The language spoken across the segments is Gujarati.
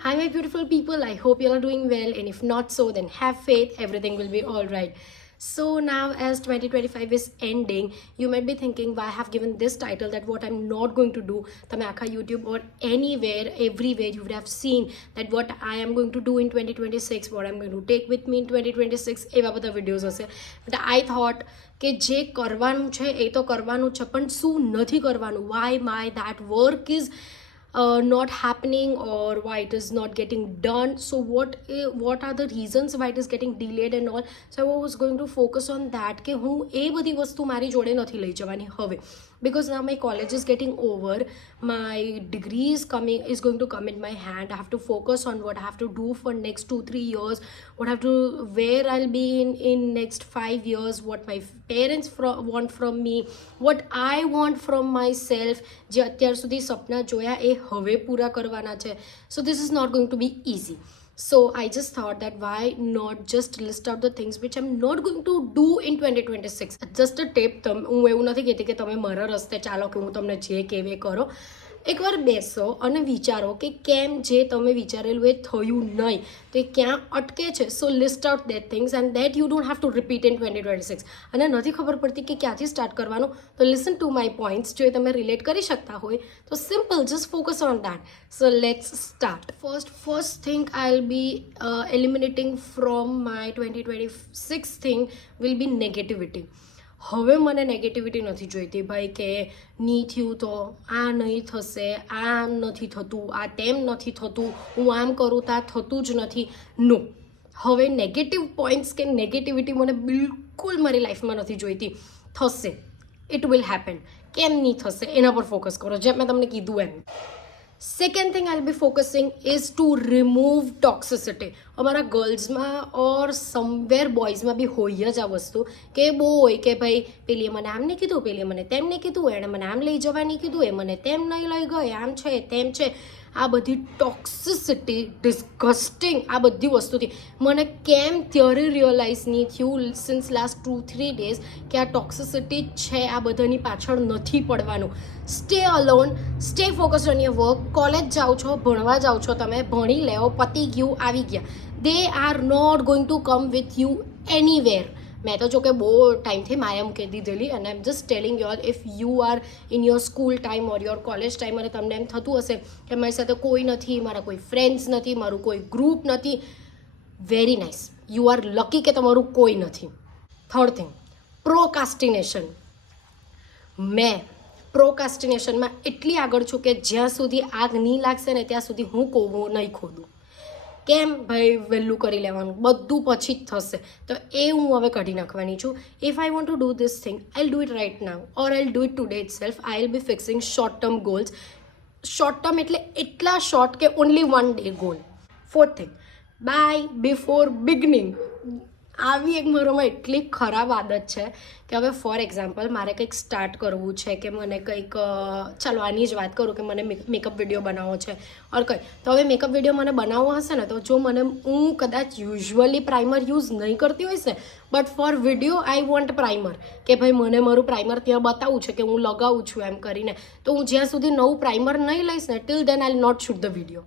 Hi, my beautiful people. I hope you are doing well, and if not so, then have faith, everything will be all right. So, now as 2025 is ending, you might be thinking, why I have given this title that what I'm not going to do. Tamaka YouTube or anywhere, everywhere, you would have seen that what I am going to do in 2026, what I'm going to take with me in 2026, એવા બધા videos હશે. But I thought કે જે કરવાનું છે એ તો કરવાનું છે, પણ શું નથી કરવાનું, why my that work is not happening, or why it is not getting done. So what are the reasons why it is getting delayed and all. So I was going to focus on that કે હું એ બધી વસ્તુ મારી જોડે નથી લઈ જવાની હવે, because now my college is getting over, my degree is going to come in my hand. I have to focus on what I have to do for next 2-3 years, what I have to, where I'll be in next 5 years, what my parents want from me, what I want from myself. જે અત્યાર સુધી સપના જોયા એ હવે પૂરા કરવાના છે. So this is not going to be easy. So I just thought that why not just list out the things which I'm not going to do in 2026. Just a tip, હું એવું નથી કહેતી કે તમે મારા રસ્તે ચાલો કે હું તમને જે કહેવે કરો. એકવાર બેસો અને વિચારો કે કેમ જે તમે વિચારેલું એ થયું નહીં, તો એ ક્યાં અટકે છે. So list out that things and that you don't have to repeat in 2026. અને નથી ખબર પડતી કે ક્યાંથી સ્ટાર્ટ કરવાનું, તો લિસન ટુ માય પોઈન્ટ્સ. જો એ તમે રિલેટ કરી શકતા હોય તો simple, just focus on that. So let's start. First thing I will B eliminating from my 2026 thing will be negativity. હવે મને નેગેટિવિટી નથી જોઈતી ભાઈ, કે નહીં થયું તો આ નહીં થશે, આ નથી થતું, આ તેમ નથી થતું, હું આમ કરું તો આ થતું જ નથી. નો, હવે નેગેટિવ પોઈન્ટ્સ કે નેગેટિવિટી મને બિલકુલ મારી લાઈફમાં નથી જોઈતી. થશે, ઇટ વિલ હેપન. કેમ નહીં થશે એના પર ફોકસ કરો, જેમ મેં તમને કીધું એમ. Second thing I will be focusing is to remove toxicity. અમારા ગર્લ્સમાં ઓર સમવેર બોયઝમાં બી હોય જ આ વસ્તુ, કે બહુ હોય કે ભાઈ પેલીએ મને આમ નહીં કીધું, પેલીએ મને તેમ નહીં કીધું, એણે મને આમ લઈ જવા નહીં કીધું, એ મને તેમ નહીં લઈ ગયો, આમ છે તેમ છે. આ બધી ટોક્સિસિટી, ડિસ્ગસ્ટિંગ, આ બધી વસ્તુથી મને કેમ ત્યારે રિયલાઇઝ નહીં થયું સિન્સ લાસ્ટ 2-3 ડેઝ કે આ ટોક્સિસિટી છે, આ બધાની પાછળ નથી પડવાનું. Stay alone, stay focused on your work. College જાઓ છો, ભણવા જાઓ છો, તમે ભણી લેવો, પતી ગયું, આવી ગયા. They are not going to come with you anywhere. મેં તો જો કે બહુ ટાઈમથી માયા મૂકી દીધેલી, અને I am just telling you all, if you are in your school time or your college time અને તમને એમ થતું હશે કે મારી સાથે કોઈ નથી, મારા કોઈ ફ્રેન્ડ્સ નથી, મારું કોઈ ગ્રુપ નથી, very nice, you are lucky કે તમારું કોઈ નથી. Third thing, procrastination. મેં પ્રોકાસ્ટિનેશનમાં એટલી આગળ છું કે જ્યાં સુધી આગ નહીં લાગશે ને ત્યાં સુધી હું કોવું નહીં ખોદું. કેમ ભાઈ, વહેલું કરી લેવાનું, બધું પછી જ થશે. તો એ હું હવે કાઢી નાખવાની છું. If I want to do this thing, I do it right now, or I do it today itself. I will be fixing short term goals. Short term એટલે એટલા શોર્ટ કે only 1 day goal. Fourth thing, by before beginning. આવી એક મારામાં એટલી ખરાબ આદત છે કે હવે ફોર એક્ઝામ્પલ મારે કંઈક સ્ટાર્ટ કરવું છે, કે મને કંઈક, ચાલો આની જ વાત કરું કે મને મેકઅપ વિડીયો બનાવવો છે ઓર કંઈ, તો હવે મેકઅપ વિડીયો મને બનાવવો હશે ને, તો જો હું કદાચ યુઝ્યુઅલી પ્રાઇમર યુઝ નહીં કરતી હોઈશ ને, but four video I want primer, કે ભાઈ મને મારું પ્રાઇમર ત્યાં બતાવવું છે કે હું લગાવું છું એમ કરીને. તો હું જ્યાં સુધી નવું પ્રાઇમર નહીં લઈશ ને, till then I not shoot the video.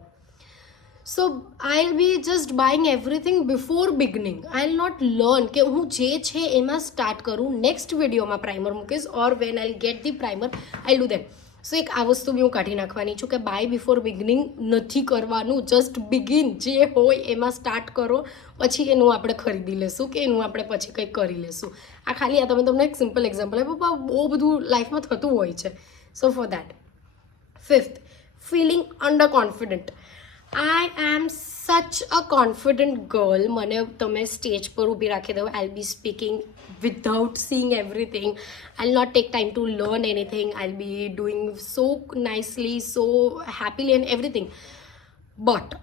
So I'll be just buying everything before beginning. I'll not learn કે હું જે છે એમાં સ્ટાર્ટ કરું, નેક્સ્ટ વિડીયોમાં પ્રાઇમર મૂકીશ, or when I get the primer I do that. So એક આ વસ્તુ બી હું કાઢી નાખવાની છું કે બાય બિફોર બિગનિંગ નથી કરવાનું. જસ્ટ બિગિન, જે હોય એમાં સ્ટાર્ટ કરો, પછી એનું આપણે ખરીદી લેશું કે એનું આપણે પછી કંઈક કરી લેશું. આ ખાલી આ તમને એક સિમ્પલ એક્ઝામ્પલ આપ્યું, બહુ બધું લાઈફમાં થતું હોય છે. So for that. Fifth, feeling under confident. I am such a confident girl. મને તમે સ્ટેજ પર ઊભી રાખી દો, I'll be speaking without seeing everything. I'll not take time to learn anything. I'll be doing so nicely, so happily and everything. But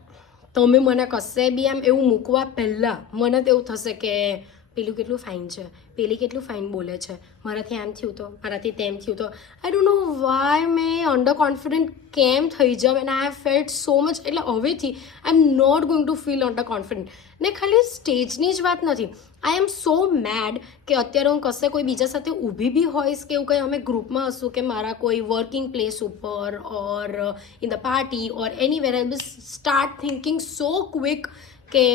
તમે મને કશે બી આમ એવું મૂકવા પહેલાં મને તો એવું થશે કે પેલું કેટલું ફાઇન છે, પેલી કેટલું ફાઇન બોલે છે, મારાથી આમ થયું તો, મારાથી તેમ થયું તો. આઈ ડોન્ટ નો વાય મેં અંડર કોન્ફિડન્ટ કેમ થઈ જાવ and I have felt so much. એટલે હવેથી I am not going to feel under confident. ને ખાલી સ્ટેજની જ વાત નથી, આઈ એમ સો મેડ કે અત્યારે હું કશે કોઈ બીજા સાથે ઊભી બી હોઈશ કે એવું કંઈ અમે ગ્રુપમાં હશું કે મારા કોઈ વર્કિંગ પ્લેસ ઉપર or in the party or anywhere I will start thinking so quick કે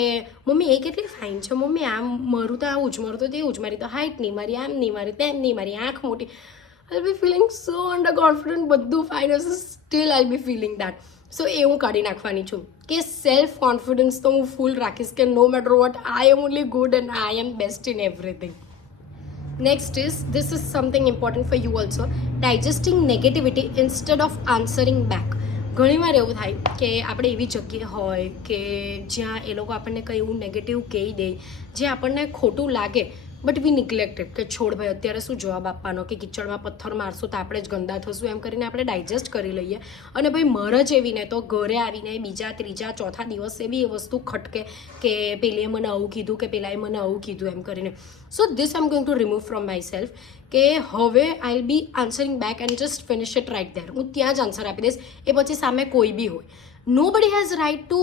મમ્મી એ કેટલી ફાઇન છે, મમ્મી આમ મારું તો આવું જ, મારું તો તેવું જ, મારી તો હાઇટ નહીં, મારી આમ નહીં, મારી તેમ નહીં, મારી આંખ મોટી. I be feeling so under confident, બધું ફાઇન હશે, still I be feeling that. So એ હું કાઢી નાખવાની છું કે સેલ્ફ કોન્ફિડન્સ તો હું ફૂલ રાખીશ કે no matter what I am only good and I am best in everything. Next is, this is something important for you also, digesting negativity instead of answering back. ઘણીવાર એવું થાય કે આપણે એવી જગ્યાએ હોય કે જ્યાં એ લોકો આપણને કંઈ એવું નેગેટિવ કહી દે જે આપણને ખોટું લાગે, બટ વી નિગ્લેક્ટેડ કે છોડ ભાઈ અત્યારે શું જવાબ આપવાનો, કે કિચડમાં પથ્થર મારશું તો આપણે જ ગંદા થશું, એમ કરીને આપણે ડાયજેસ્ટ કરી લઈએ. અને ભાઈ મરજ એવી ને તો ઘરે આવીને બીજા ત્રીજા ચોથા દિવસે બી એ વસ્તુ ખટકે કે પેલીએ મને આવું કીધું કે પેલાએ મને આવું કીધું એમ કરીને. So this I am going to remove from myself કે હવે I will be answering back and just finish it right there. હું ત્યાં જ આન્સર આપી દઈશ, એ પછી સામે કોઈ બી હોય. Nobody has right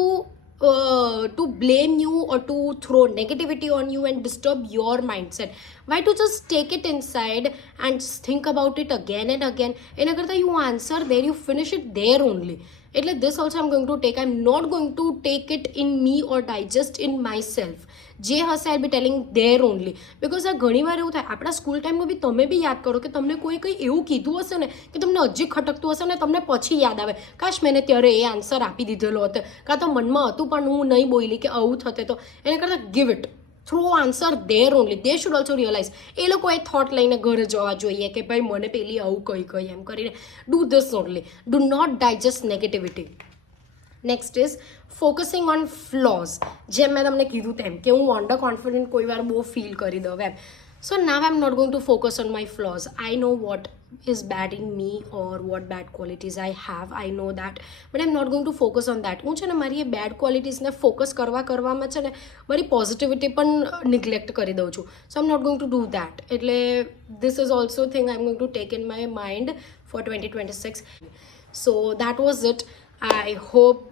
to blame you or to throw negativity on you and disturb your mindset. Why to just take it inside and just think about it again and again? એના કરતાં you answer there, you finish it there only. એટલે this also I'm going to take. I'm not going to take it in me or digest in myself. જે હશે આઈ બી ટેલિંગ ધેર ઓનલી. બિકોઝ આ ઘણીવાર એવું થાય, આપણા સ્કૂલ ટાઈમનું બી તમે બી યાદ કરો કે તમને કોઈ કંઈ એવું કીધું હશે ને કે તમને હજી ખટકતું હશે ને તમને પછી યાદ આવે, કાશ મેં ત્યારે એ આન્સર આપી દીધેલો હતો, કાં તો મનમાં હતું પણ હું નહીં બોલી કે આવું થતે. તો એના કરતાં give it, throw answer there only. They should also realise, એ લોકોએ થોટ લઈને ઘરે જવા જોઈએ કે ભાઈ મને પેલી આવું કહી એમ કરીને. Do this only, do not digest negativity. Next is focusing on flaws. જેમ મેં તમને કીધું તેમ કે હું અંડર કોન્ફિડન્ટ કોઈ વાર બહુ ફીલ કરી દઉં એમ. So now I am not going to focus on my flaws. I know what is bad in me or what bad qualities I have. I know that, but I'm not going to focus on that. હું છે ને મારી એ બેડ ક્વોલિટીઝને ફોકસ કરવામાં છે ને મારી પોઝિટિવિટી પણ નિગ્લેક્ટ કરી દઉં છું. So I'm not going to do that. એટલે this is also thing I am going to take in my mind for 2026. So that was it. I hope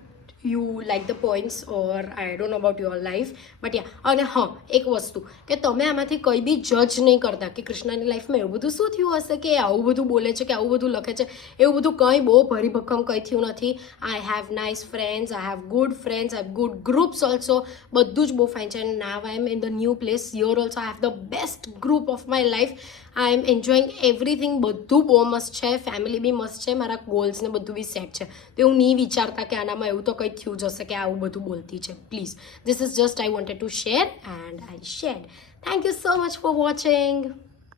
you like the points or I don't know about your life, but yeah. અને હા, એક વસ્તુ કે તમે આમાંથી કંઈ બી જજ નહીં કરતા કે કૃષ્ણાની લાઈફમાં એવું બધું શું થયું હશે કે આવું બધું બોલે છે કે આવું બધું લખે છે. એવું બધું કંઈ બહુ ભરીભક્કમ કંઈ થયું નથી. I have nice friends, I have good friends, I have good groups also. બધું જ બહુ ફાઇન છે. And now I am in the new place. યર also I have the best group of my life. I am enjoying everything. બધું બહુ મસ્ત છે, ફેમિલી બી મસ્ત છે, મારા ગોલ્સને બધું બી સેટ છે. તો એવું નહીં વિચારતા કે આનામાં એવું તો કંઈ થયું જશે કે આવું બધું બોલતી છે. Please, this is just I wanted to share and I shared. Thank you so much for watching.